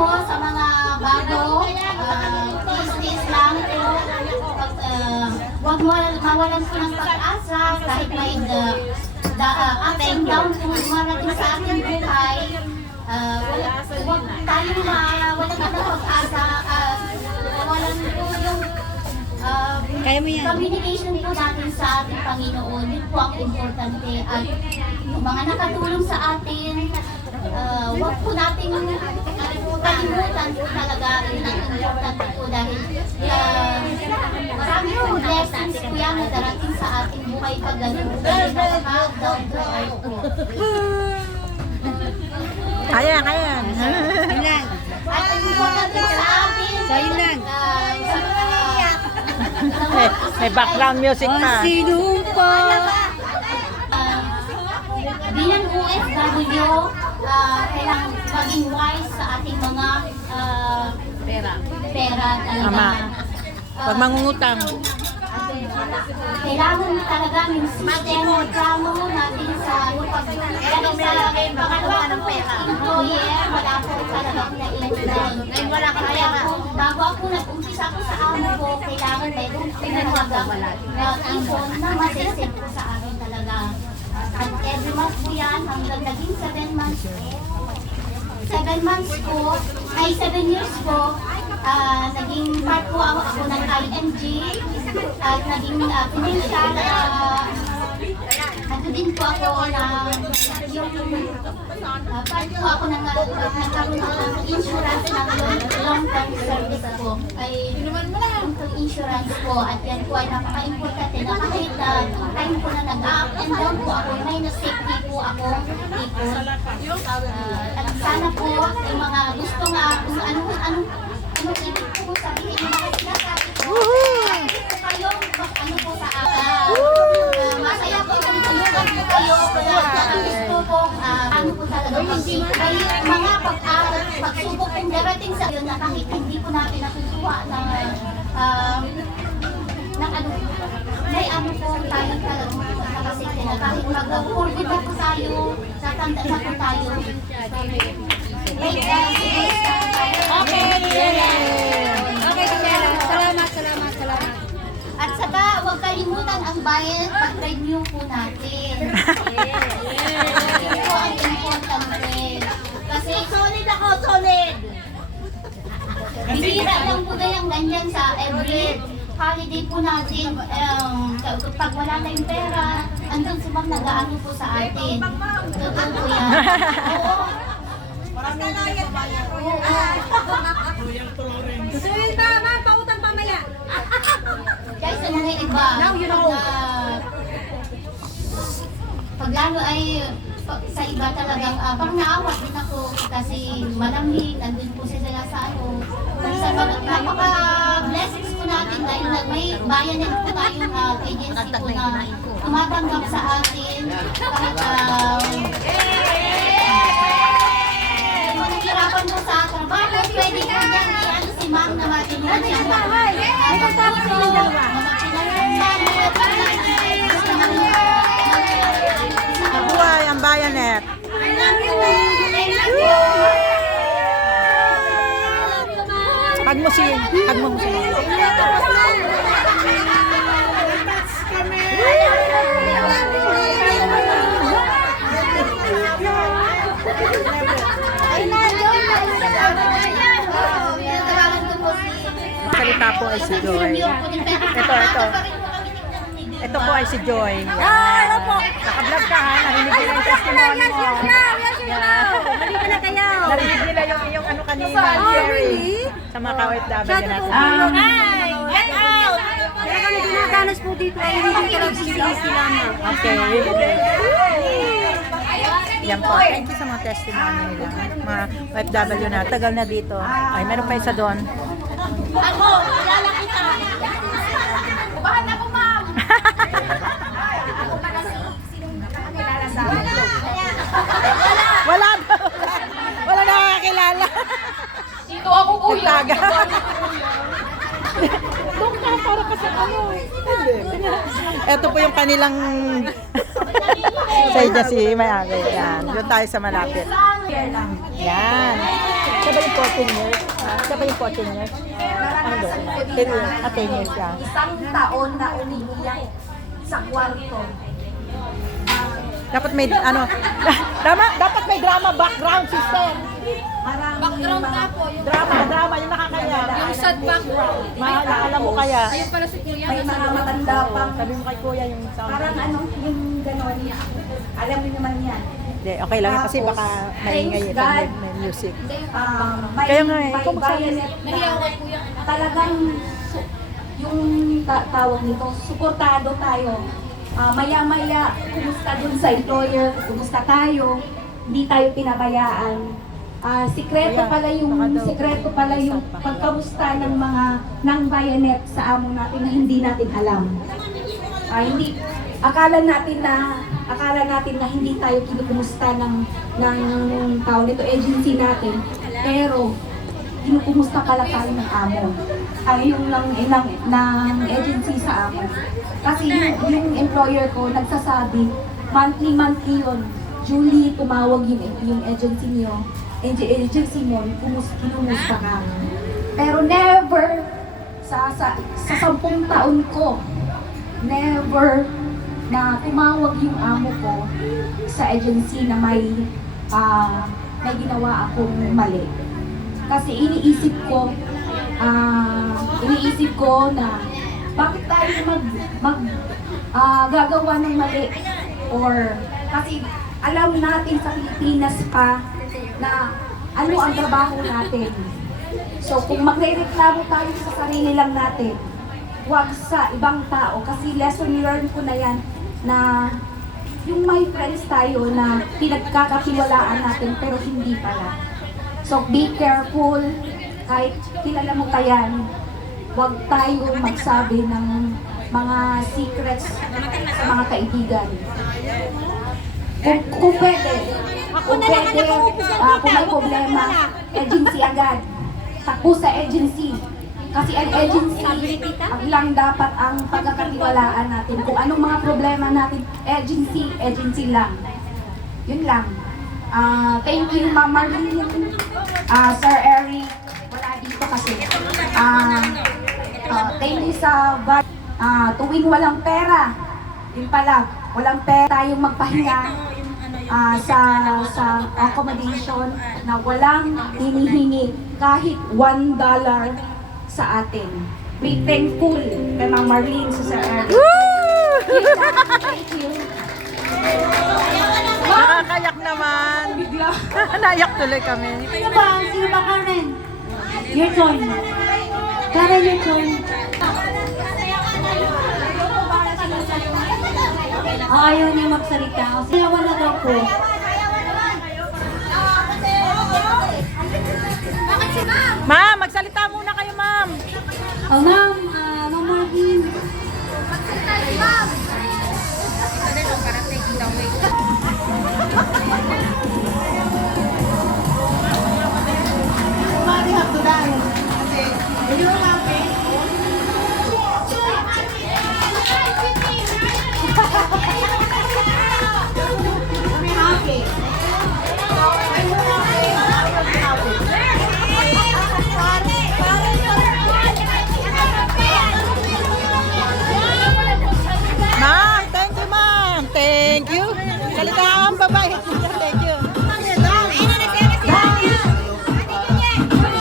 po sa mga bago, tis lang po. Huwag mawalan po ng pag-asa kahit may ups and down po marating sa ating buhay. Huwag tayo walang pag-asa. Walang po yung communication po natin sa ating Panginoon. Yun po ang importante. At yung mga nakatulong sa atin, huwag po nating kalimutan po talaga. Yun ang importante po dahil marami po blessings po yan na darating sa ating buhay pag ganun. Dahil nakaka-down to earth po. Kaya. Yun lang. At ang importante sa atin, So, yun lang. May background music O, pa. sino pa? Bilang OFW, kailangan maging wise sa ating mga pera talaga. Tama. Pag mangungutang. Kailangan talaga yung system o tramo natin sa pangalawa ng pera. Employer, wala po talagang na-intern. Wala kang pera. Bago ako nag-umpisa ko sa amo ko, kailangan meron ipon na masisip ko sa akin talaga. At every month po yan, hanggang naging 7 months po. 7 months po, ay 7 years po, naging part po ako ng IMG at naging financial, ano din po ako na yung part po ako nagkaroon ng insurance ng long-term service po. Ay yung insurance po at yan po ay napaka-importante na kahit time po na nag-up and down po ako, may na-safety po ako dito. At sana po yung mga gusto nga kung anong ibig po sabihin yung mga sinasabi ko. Kayo, ano po sa masaya po kung tulungan po kayo kaya gusto po ano po talaga kayo mga pagsubok kung darating sa iyo na kahit hindi po natin nakukuha ng ano may ano po tayo talaga nakasite na kahit mag-forward na po tayo tatanda na po tayo. Okay, salamat. At saka, huwag kalimutan ang bayad pag-renew po natin. Ito po ang importante. Kasi solid ako, solid! Bihira lang po na yung ganyan sa every holiday po natin. Pag wala na yung pera, andun si Ma'am nag-aano po sa atin. Totoo po yan. Oo. So, yun ba, ma'am? Pautang pamaya. Guys, ano na iba? Now you know. Pag lalo ay sa iba talagang parang naawat din ako kasi malamig, nandun po sila sa ano. Sa napaka-blessings po natin dahil may bayanin po tayong agency po na tumatanggap sa atin. Kahit naghirapan mo sa trabaho, pwede po niyan i-ano si ma'am na matulungan siya. Buhay ang bayanet. Hag mo si. Salita po ay si Joy. Ito po ay si Joy. Ano po? Naka-vlog ka ha, narinig nila yung testimony mo. Mali pala kayo. Narinig nila yung iyong ano kanina, Jerry. Sa mga ka-OFW natin. Get out! Kaya kami ginaganas po dito ay hindi talagang sisi lamang. Okay. Yan po. Thank you sa mga testimony nila. Mga OFW na. Tagal na dito. Ay, meron pa isa doon. Ako, kilala kita. Bahan ako, ma'am. Wala nakakilala. Dito ako, kuya. Taga. Doon ka, para ka sa ano. Ito po yung kanilang sa si may-ari. Yan. Doon tayo sa malapit. Yan. Siya ba yung 14 years? Siya ba yung 14 years? Ano? 10 years. 10 years siya. Isang taon na umiiyak sa kwarto. Dapat may, ano, dapat may drama background, sister. Maraming Background mga na po. Yung Drama, yung nakakaya. yung sad background. Alam mo kaya. Ayun pala si Kuya. may mga matanda pang Sabi mo kay kuya yung sound. parang ano, yung gano'n. Alam niyo naman yan. Hindi, okay lang yan kasi baka maingay Thanks pag God. may music. May, Kaya nga eh, may ikaw magsabi. bayonet Nahiya na ko kay Kuya. talagang yung tawag nito, suportado tayo. Maya-maya, kumusta dun sa employer, kumusta tayo, hindi tayo pinabayaan. Sikreto pala yung pagkamusta ng mga ng bayonet sa amo natin na hindi natin alam. Hindi akala natin na hindi tayo kinukumusta ng tao nito agency natin, pero kinukumusta pala tayo ng amo. Yung ng agency sa amo. Kasi yung employer ko nagsasabi, monthly yun. Julie, tumawag yung agency niyo. Agency mo, kinumusta ka. Pero never, sa 10 taon ko, never na tumawag yung amo ko sa agency na may ginawa akong mali. Kasi iniisip ko na bakit tayo gagawa ng mali, or kasi alam natin sa Pilipinas pa na ano ang trabaho natin. So kung magrereklamo tayo sa sarili lang natin, huwag sa ibang tao, kasi lesson learned ko na yan na yung may friends tayo na pinagkakatiwalaan natin pero hindi pala. So be careful, kahit kilala mo ka yan, huwag tayo magsabi ng mga secrets sa mga kaibigan. Kung pwede, kung may problema, agency agad. Takbo sa agency. Kasi ang agency, lang dapat ang pagkakatiwalaan natin. Kung anong mga problema natin, agency lang. Yun lang. Thank you, Ma'am Marlene. Sir Eric, wala dito kasi. Thank you sa tuwing walang pera. Yun pala, walang pera tayong magpahinga sa accommodation na walang hinihingi kahit $1 sa atin. Be thankful kay Ma'am Marlene sa Sir Eric. Thank you. Nakakayak naman. Naiyak tuloy kami. Sino ba, Karen? Your turn. Karen, your turn. Ayaw niya magsalita. Sayawan na daw po. Ma'am, magsalita muna kayo, ma'am. Ma'am, Ma'am Marlene. Mari, hapdo dahil.